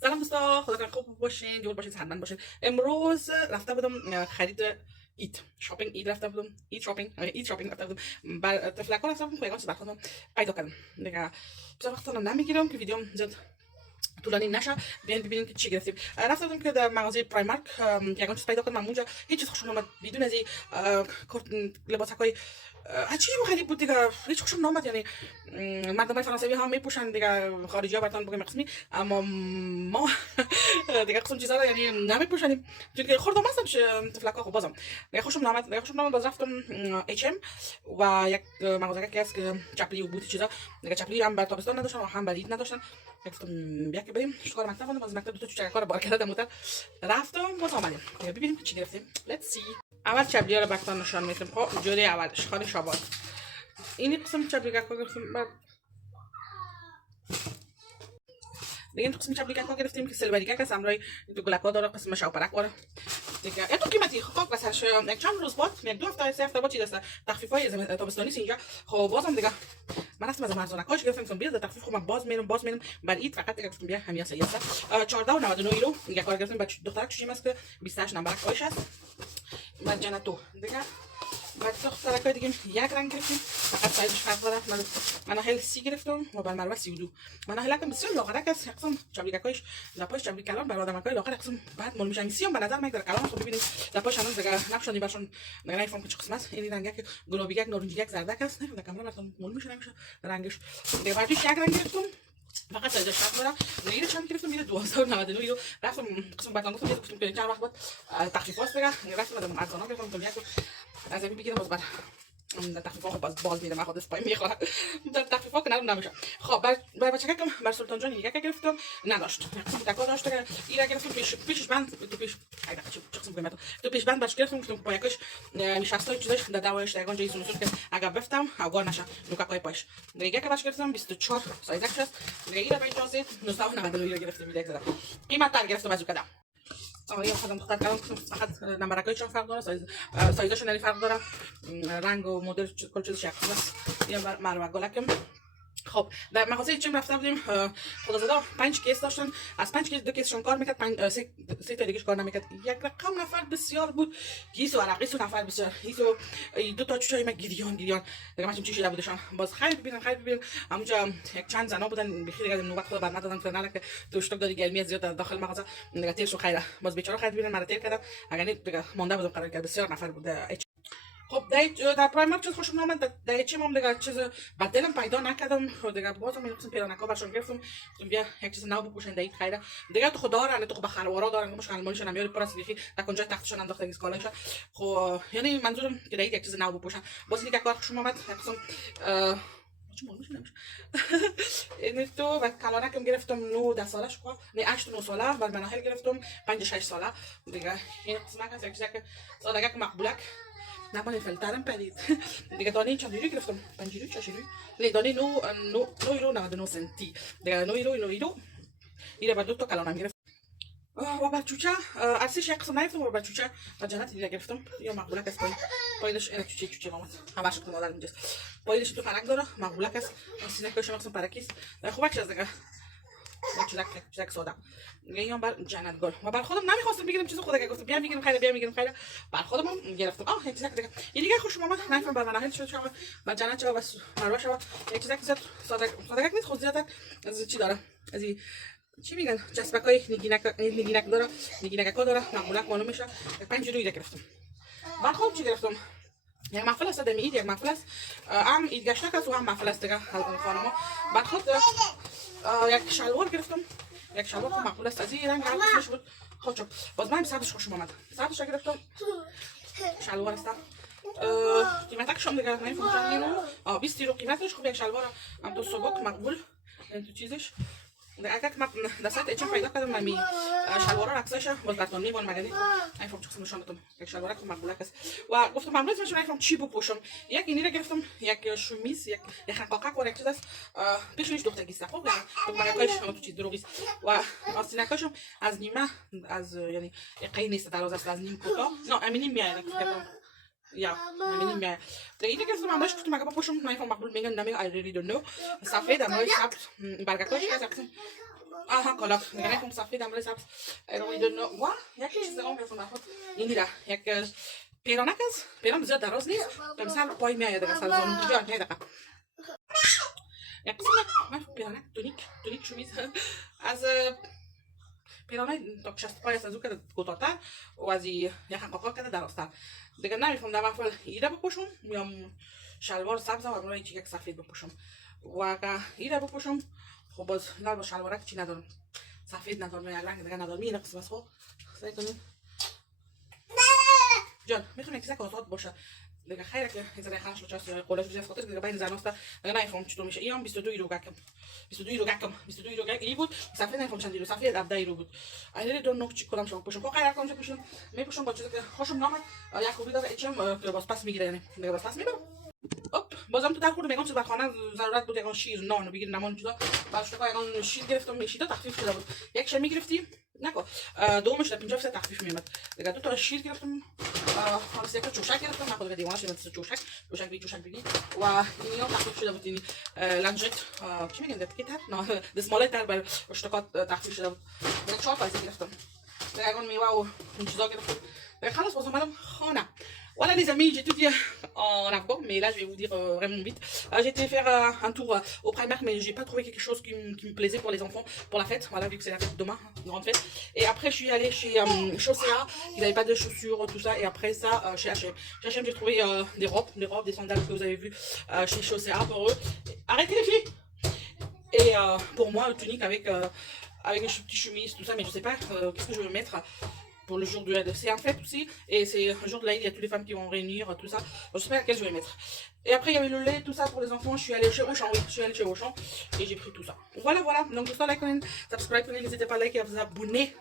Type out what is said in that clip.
سلام دوستا، خدا خوب باشین، جور باشین، صحتمند باشین. امروز رفته بودم خرید ایت شاپینگ. ایت رفته بودم، ایت شاپینگ رفته بودم. بر تفلکا رفته بودم، پیغام صحبت کنم پیدا کردم دیگه. بسیار وقتا نمیگیرم که ویدیوم زیاد طولانی نشه. بیاین ببینیم که چی گرفتیم. رفته بودم که در مغازه پرایمارک یگان چیز پیدا کردم. اونجا هیچ چیز خوشم نامد بدون از لباسکای عجیب و غریب بود دیگه. هیچ خوشم نامد. یعنی مردم فرانسوی ها میپوشن دیگه، خارجی ها برتون بگم قسمی، اما ما دیگه قسم چیزا رو یعنی نمیپوشنیم چون که خوردم هستم تفلکا. خب بازم دیگه خوشم نامد. باز رفتم اچ ام و یک مغازه که هست که چپلی و بوتی چیزا دیگه. چپلی هم بر تابستان نداشتن و هم بر عید نداشتن. گفتم بیا که بریم شکار مکتب بودم. از مکتب دو تا چوچک کار بار کرده موتر رفتم. باز آمدیم ببینیم چی گرفتیم. لیتس سی. اول چپلی ها رو براتون نشون میدم. خب جوری اولش خانه شاباد اینی قسم چپلی که گرفتیم. بعد دیگه این قسم چپلی که گرفتیم که سیلوریگه که سمرای دو گلکا داره، قسم شاوپرک داره دیگه. این تو قیمتی خب واسهش یک چند روز بعد، یک دو هفته سه هفته بعد چی دسته تخفیفای تابستانی اینجا. خب بازم دیگه من اصلا از مرزانکاش گرفتم که بیاد تخفیف. خب من باز میرم بعد ایت فقط دیگه گفتم بیا همین سیاسه 14.99 یورو دیگه کار گرفتم. بعد دخترک چی است که 28 نمبر کاش است. بعد جنتو دیگه. بعد دخترک دیگه یک رنگ گرفتیم، فقط سایزش فرق داره. من هل سی گرفتم و بر مروه 32. من هل کم بسیار لاغرک است. قسم چابلیکاش لپاش چابلی کلان بر آدمکای لاغر قسم بعد مول میشن سیام به نظر میاد کلان. خب ببینید لپاش هنوز دیگه نقشونی برشون دیگه نمیفهم که چه قسم است. این رنگه که گلابی یک نارنجی یک زردک است. نمیفهم کاملا براتون مول میشه نمیشه رنگش دیگه. بعدش یک رنگ گرفتم فقط سایزش فرق داره. میره چند گرفتم؟ میره 12.99 یورو. رفتم قسم بعد گفتم که چند وقت بعد تخفیف است دیگه. رفتم از ارزانا گرفتم تو یک از این بگیرم. باز بعد تخفیفا خب باز میرم خود اسپای میخورم در تخفیفا که نمیشه. خب بر بچه کم بر سلطان جان یک گرفتم نداشت. تکا داشت که این گرفتم پیشش بند تو پیش اینا چه قسم قیمت تو پیش بند باش گرفتم. گفتم با یکش نشسته چیزش در دوایش یگان جای سونسون که اگه بفتم اوگار نشه نوکا کای پاش دیگه که باش گرفتم 24 سایزش است دیگه. این به اجازه 19.99 گرفتم. میده یک قیمت تر گرفتم از کدام. آره خودم دختر کردم فقط نمبرکایشون فرق داره، سایزشون یعنی فرق داره، رنگ و مدل کل چیزش یکسان است. یا مروه گلکم. خب در مغازه چیم رفته بودیم. خدا زدا 5 کیس داشتن. از 5 کیس 2 کیسشون کار میکرد، سه تا دیگهش کار نمیکرد. یک رقم نفر بسیار بود. گیسو عرقیسو نفر بسیار گیسو. دو تا چوچای ما گریان دیگه من چی شده بودشان. باز خیلی ببینم همونجا یک چند زنا بودن بخیر دیگه نوبت خود بر ندادن فرنال که تو اشتاق دادی گرمی زیاد داخل مغازه دیگه. تیرشو خیره باز بیچاره خیلی ببینن مرا تیر کردن. اگر نه دیگه مونده بودم قرار کرد بسیار نفر بود. خب در پرایمارک چیز خوشم نامد. در چیم هم دیگه چیز بدلم پیدا نکردم. دیگه بازم میرفتم پیرانکا برشون گرفتم. بیا یک چیز نو بپوشن دید خیره دیگه. تو خدا دارن تو بخروارا دارن مش المانیشون هم یاد پر است دیگه. تا اونجا تختشون انداخته اسکالش. خب یعنی منظورم که دید یک چیز نو بپوشن. باز دیگه کار خوشم نامد. قسم چی مول میشه نمیشه. این تو و کلانکم گرفتم 9 سالش کو نه 8 9 ساله. بعد مناهل گرفتم 5 6 ساله دیگه. این قسمت از یک چیزی که سادگی مقبولک نمونه فلترم پرید دیگه. دانه چند یورو گرفتم؟ 5 یورو 6 یورو. نه دانه 9 یورو 99 سنتی دیگه. 9 یورو دیگه. بعد دو تا کلانم گرفتم. و بر چوچه ارسیش یک قسم نگرفتم و بر چوچه و جنت دیگه گرفتم. یا مقبولک است. پایدش این چوچه مامت همش تو مادر اینجاست. پایدش تو فرنگ داره مقبولک است. سینه کش مقسم پرکیس خوبه از دیگه. چیزک ساده میگم بر جنت گل. و بر خودم نمیخواستم بگیرم چیز خودم گفتم بیا میگیرم خیلی بر خودم گرفتم. یک چیزک دیگه. این دیگه خوشم اومد. نمیفهم بر من شد شما بر جنت شما بس مروه شما یک چیزک زیاد ساده نیست. خود زیاد از چی داره از چی میگن چسبکای نگینک داره. نگینک داره مقبولک معلوم میشه. 5 یورو گرفتم. بر خودم چی گرفتم؟ یک محفل است دمی یک محفل است. هم اید گشتک است و هم محفل است دیگه. خانما بر خود یک شلوار گرفتم. یک شلوار که مقبول است از این رنگ هرکسش بود. خب باز من سردش خوشم آمد. سردش گرفتم. شلوار است قیمتش هم دیگه نمیفهمم 20 یورو قیمتش. خب یک شلوار هم تو سبک مقبول این تو چیزش اگر که من دستات اچم پیدا کردم من شلوارا رقصش باز براتون میبون مگه نمیفهم چه نشون بدم. یک شلوار که مقبول است و گفتم امروز من نمیفهم چی بپوشم. یک اینی رو گرفتم، یک شمیز، یک خنقاقک و یک چیز است پیشش دختگی است. خب تو مگه تو چیز دروغی است و آستینکاشم از نیمه از یعنی قی نیست دراز است از نیم کوتاه نه امینی میاد یا نمیدونم میاد دیگه گفتم امروز گفتم مگه بپوشم نمیفهم مقبول میگن نمیگه I really don't know. سفید هم شب برگکاش هست Aha, kolak. Ganyan kung safi damre saps. I don't really know. Wa? Jak się zdało from ahot. Indira. Jak peronakas? Peron zjada darosni. Tam sam pojmia ja teraz salzon. Gdzie nie taka. Jak ma peronak tunik chemise. Az peronak to часто пояса зука да готота. Оази яхан kokok kada darosta. Дека нами from dama fol ida bopушум. Миам шалвар сабза ва брои чигак сафед бопушум. Вака ida bopушум. خب باز نه با شلوارک چی ندارم سفید ندارم یک رنگ دیگه ندارم این قسمت خب سعی کنیم جان میخوام یک آزاد باشه دیگه خیلی که از ریحانش رو چاسی قولش بیشتر خاطر دیگه بین زناستا دیگه نمیفهم چطور میشه اینم 22 یورو گکم 22 یورو گک ای بود سفید نمیفهم چند یورو سفید 17 یورو بود I really don't know چی کدام شما پوشم خب خیلی کدام پوشم میپوشم با چیزی که خوشم نمیاد یک خوبی داره اچم که باز پس میگیره یعنی دیگه باز پس میبرم اوپ بازم تو در خورده میگم تو خانه ضرورت بود یکان شیر نان بگیریم نمان چیزا بعدش تو یکان شیر گرفتم میشیدا تخفیف شده بود یک شمی گرفتیم نکو دومش در 50% تخفیف میومد دیگه دو تا شیر گرفتم خلاص یک چوشک گرفتم نخود دیگه دیوانش مثل چوشک بگی و اینم تخفیف شده بود این لانجت چی میگن دتکیت نه دسمالت در اشتقات تخفیف شده بود دیگه 4 تا گرفتم دیگه یکان میوه و این چیزا گرفتم دیگه خلاص باز اومدم خانه. Voilà les amis, j'ai tout dit en afghan, mais là je vais vous dire vraiment vite. J'ai été faire un tour au Primark, mais j'ai pas trouvé quelque chose qui me plaisait pour les enfants, pour la fête. Voilà, vu que c'est la fête demain, une grande fête. Et après je suis allée chez Chaussea, ils n'avaient pas de chaussures, tout ça. Et après ça, chez H&M. Chez H&M j'ai trouvé des robes, des sandales que vous avez vu chez Chaussea pour eux. Arrêtez les filles. Et pour moi, une tunique avec une petite chemise, tout ça, mais je sais pas qu'est-ce que je vais mettre. Pour le jour de l'Aïd. C'est en fait aussi, et c'est le jour de l'Aïd, il y a toutes les femmes qui vont réunir, tout ça. Je sais pas laquelle je vais mettre. Et après, il y avait le lait, tout ça pour les enfants. Je suis allée chez Auchan, oui, je suis allée chez Auchan et j'ai pris tout ça. Voilà, voilà. Donc, tout ça, like, subscribe, n'hésitez pas à liker et à vous abonner.